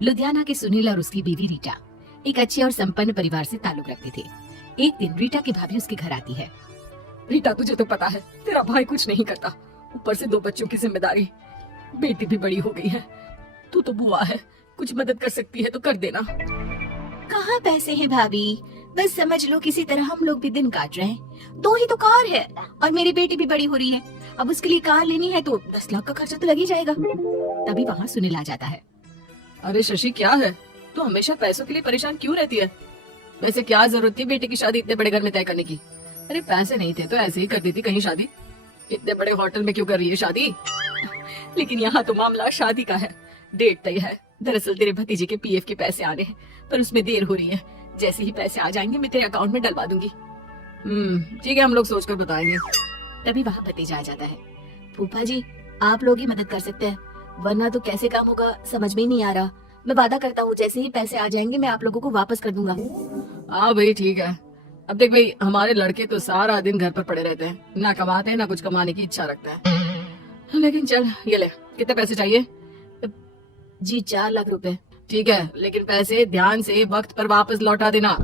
लुधियाना के सुनील और उसकी बीवी रीटा एक अच्छे और संपन्न परिवार से ताल्लुक रखते थे। एक दिन रीटा की भाभी उसके घर आती है। रीटा, तुझे तो पता है तेरा भाई कुछ नहीं करता, ऊपर से 2 बच्चों की जिम्मेदारी, बेटी भी बड़ी हो गई है। तू तो बुआ है, कुछ मदद कर सकती है तो कर देना। कहाँ पैसे हैं भाभी, बस समझ लो किसी तरह हम लोग भी दिन काट रहे हैं। 2 ही तो कार है और मेरी बेटी भी बड़ी हो रही है। अब उसके लिए कार लेनी है तो 10 लाख का खर्चा तो लग ही जाएगा। तभी वहाँ सुनील आ जाता है। अरे शशि, क्या है, तू हमेशा पैसों के लिए परेशान क्यों रहती है? वैसे क्या जरूरत थी बेटी की शादी इतने बड़े घर में तय करने की? अरे पैसे नहीं थे तो ऐसे ही कर देती कहीं शादी। इतने बड़े होटल में क्यों कर रही है शादी? लेकिन यहाँ तो मामला शादी का है, डेट तय है। दरअसल तेरे भतीजे के पीएफ के पैसे आने हैं, पर उसमें देर हो रही है। जैसे ही पैसे आ जाएंगे मैं तेरे अकाउंट में डलवा दूंगी। ठीक है, हम लोग सोचकर बताएंगे। तभी वहाँ भतीजा आ जाता है। फूफा जी, आप लोग ही मदद कर सकते हैं, वरना तो कैसे काम होगा समझ में ही नहीं आ रहा। मैं वादा करता हूँ जैसे ही पैसे आ जाएंगे मैं आप लोगों को वापस कर दूंगा। हाँ भाई ठीक है। अब देख भाई, हमारे लड़के तो सारा दिन घर पर पड़े रहते हैं, ना कमाते हैं ना कुछ कमाने की इच्छा रखते हैं। लेकिन चल ये ले, कितने पैसे चाहिए? जी 4 लाख रुपए। ठीक है, लेकिन पैसे ध्यान से वक्त पर वापस लौटा देना।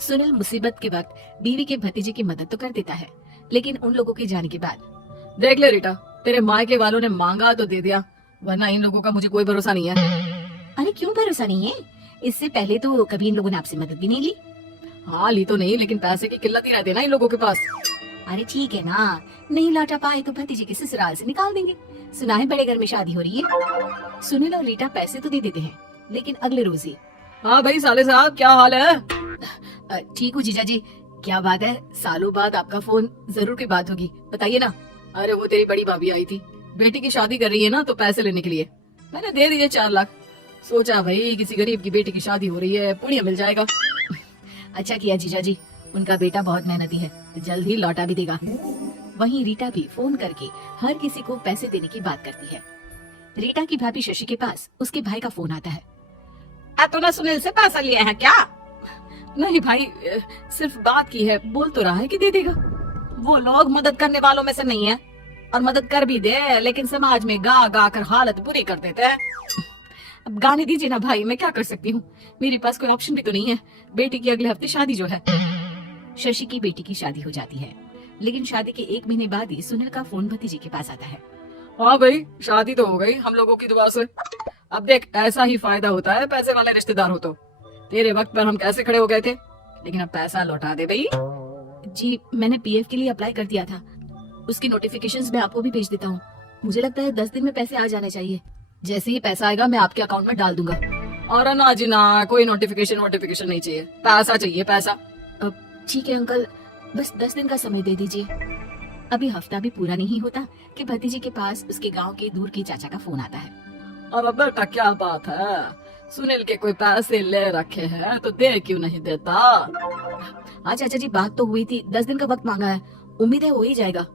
सुनील मुसीबत के वक्त बीवी के भतीजे की मदद तो कर देता है, लेकिन उन लोगों के जाने के बाद देख ले रीटा, तेरे मायके वालों ने मांगा तो दे दिया, वरना इन लोगों का मुझे कोई भरोसा नहीं है। अरे क्यों भरोसा नहीं है? इससे पहले तो कभी इन लोगों ने आपसे मदद भी नहीं ली। हाँ ली तो नहीं, लेकिन पैसे की किल्लत ही रहती है ना इन लोगों के पास। अरे ठीक है ना, नहीं लौटा पाए तो भतीजे के ससुराल से निकाल देंगे। सुना है बड़े घर में शादी हो रही है। सुनील और रीटा पैसे तो दे देते हैं, लेकिन अगले रोज ही। हाँ भाई साले साहब, क्या हाल है? ठीक हूँ जीजा जी। क्या बात है, सालों बाद आपका फोन, जरूर की बात होगी, बताइए ना। अरे वो तेरी बड़ी भाभी आई थी, बेटी की शादी कर रही है ना, तो पैसे लेने के लिए मैंने दे दिए 4 लाख। सोचा भाई किसी गरीब की बेटी की शादी हो रही है, पुण्य मिल जाएगा। अच्छा किया जीजा जी, उनका बेटा बहुत मेहनती है, जल्द ही लौटा भी देगा। वहीं रीटा भी फोन करके हर किसी को पैसे देने की बात करती है। रीटा की भाभी शशि के पास उसके भाई का फोन आता है। तूने सुनील से पैसा लिया है क्या? नहीं भाई, सिर्फ बात की है, बोल तो रहा है कि दे देगा। वो लोग मदद करने वालों में से नहीं है, और मदद कर भी दे लेकिन समाज में गा गा कर हालत बुरी कर देते हैं। अब गाने दीजिए ना भाई, मैं क्या कर सकती हूँ, मेरे पास कोई ऑप्शन भी तो नहीं है। बेटी की अगले हफ्ते शादी जो है। शशि की बेटी की शादी हो जाती है, लेकिन शादी के 1 महीने बाद ही सुनील का फोन भतीजे के पास आता है। हाँ भाई, शादी तो हो गई हम लोगों की दुआ से। अब देख, ऐसा ही फायदा होता है पैसे वाले रिश्तेदार हो तो। तेरे वक्त पर हम कैसे खड़े हो गए थे, लेकिन अब पैसा लौटा दे भाई। जी मैंने पीएफ के लिए अप्लाई कर दिया था, उसकी नोटिफिकेशंस मैं आपको भी भेज देता हूँ। मुझे लगता है 10 दिन में पैसे आ जाने चाहिए। जैसे ही पैसा आएगा मैं आपके अकाउंट में डाल दूंगा। और ना जी ना, कोई नोटिफिकेशन नहीं चाहिए, पैसा चाहिए पैसा। ठीक है अंकल, बस 10 दिन का समय दे दीजिए। अभी हफ्ता भी पूरा नहीं होता कि भतीजे के पास उसके गांव के दूर के चाचा का फोन आता है। और बेटा क्या बात है, सुनील के कोई पैसे ले रखे हैं तो दे क्यों नहीं देता? हाँ चाचा जी, बात तो हुई थी, 10 दिन का वक्त मांगा है, उम्मीद है हो ही जाएगा।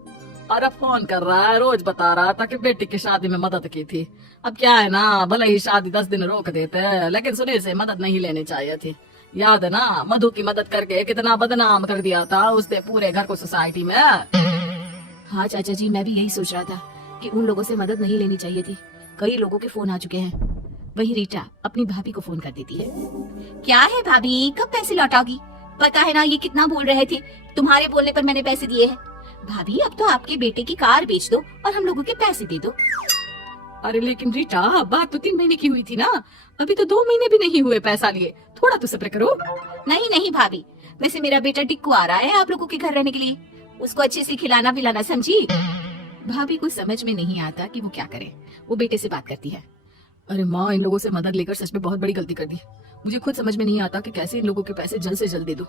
अरे फोन कर रहा है, रोज बता रहा था कि बेटी की शादी में मदद की थी। अब क्या है ना, भले ही शादी 10 दिन रोक देते हैं, लेकिन सुनील से मदद नहीं लेनी चाहिए थी। याद है ना, मधु की मदद करके कितना बदनाम कर दिया था उसने पूरे घर को सोसाइटी में। हाँ चाचा जी, मैं भी यही सोच रहा था कि उन लोगों से मदद नहीं लेनी चाहिए थी। कई लोगों के फोन आ चुके हैं। वही रीटा अपनी भाभी को फोन कर देती है। क्या है भाभी, कब पैसे लौटाओगी? पता है ना ये कितना बोल रहे थे, तुम्हारे बोलने पर मैंने पैसे दिए हैं। भाभी अब तो आपके बेटे की कार बेच दो और हम लोगों के पैसे दे दो। अरे लेकिन रीटा, बात तो 3 महीने की हुई थी ना, अभी तो 2 महीने भी नहीं हुए पैसा लिए, थोड़ा तो सब्र करो। नहीं नहीं भाभी, वैसे मेरा बेटा टिक्कू आ रहा है आप लोगों के घर रहने के लिए, उसको अच्छे से खिलाना पिलाना, समझी? भाभी को समझ में नहीं आता कि वो क्या करे। वो बेटे से बात करती है। अरे माँ, इन लोगों से मदद लेकर सच में बहुत बड़ी गलती कर दी। मुझे खुद समझ में नहीं आता कि कैसे इन लोगों के पैसे जल्द से जल्द दे दूं।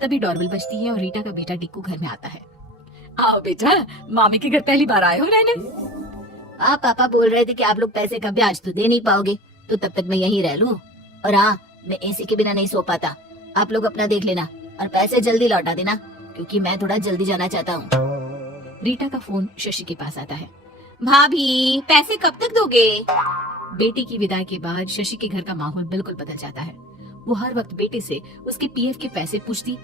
तभी डोरबेल बजती है और रीटा का बेटा टिक्कू घर में आता है। आओ बेटा, मामी के घर पहली बार आए हो रहने? आप पापा बोल रहे थे कि आप लोग पैसे का ब्याज तो दे नहीं पाओगे, तो तब तक मैं यहीं रह लूं। और हाँ, मैं एसी के बिना नहीं सो पाता, आप लोग अपना देख लेना और पैसे जल्दी लौटा देना, क्योंकि मैं थोड़ा जल्दी जाना चाहता हूँ। रीटा का फोन शशि के पास आता है। भाभी पैसे कब तक दोगे? बेटी की विदाई के बाद शशि के घर का माहौल बिल्कुल बदल जाता है। वो हर वक्त बेटे से उसके पीएफ के पैसे पूछती,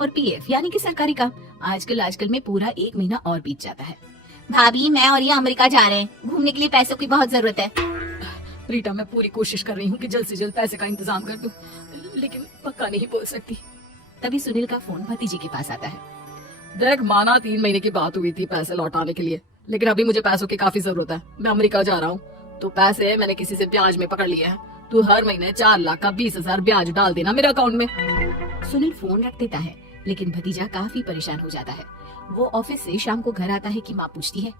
और पीएफ यानी कि सरकारी काम आजकल में पूरा 1 महीना और बीत जाता है। भाभी मैं और ये अमेरिका जा रहे हैं, घूमने के लिए पैसों की बहुत जरूरत है। रीटा, मैं पूरी कोशिश कर रही हूँ कि जल्द से जल्द पैसे का इंतजाम कर दूं, लेकिन पक्का नहीं बोल सकती। तभी सुनील का फोन भतीजी के पास आता है। देख, माना 3 महीने की बात हुई थी पैसे लौटाने के लिए, लेकिन अभी मुझे पैसों की काफी जरूरत है। मैं अमेरिका जा रहा हूँ, तो पैसे मैंने किसी से ब्याज में पकड़ लिए हैं। तू हर महीने 4 लाख का 20,000 ब्याज डाल देना मेरे अकाउंट में। सुनील फोन रख देता है, लेकिन भतीजा काफी परेशान हो जाता है। वो ऑफिस से शाम को घर आता है कि माँ पूछती है,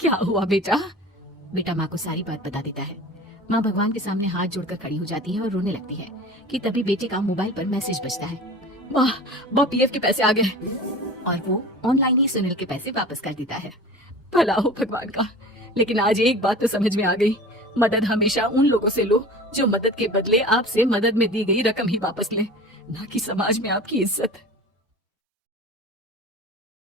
क्या हुआ बेटा? बेटा माँ को सारी बात बता देता है। माँ भगवान के सामने हाथ जोड़कर खड़ी हो जाती है और रोने लगती है कि तभी बेटे का मोबाइल पर मैसेज बजता है। माँ पीएफ के पैसे आ गए। और वो ऑनलाइन ही सुनील के पैसे वापस कर देता है। भला हो भगवान का। लेकिन आज एक बात तो समझ में आ गई, मदद हमेशा उन लोगों से लो जो मदद के बदले आपसे मदद में दी गई रकम ही वापस लें, ना कि समाज में आपकी इज्जत।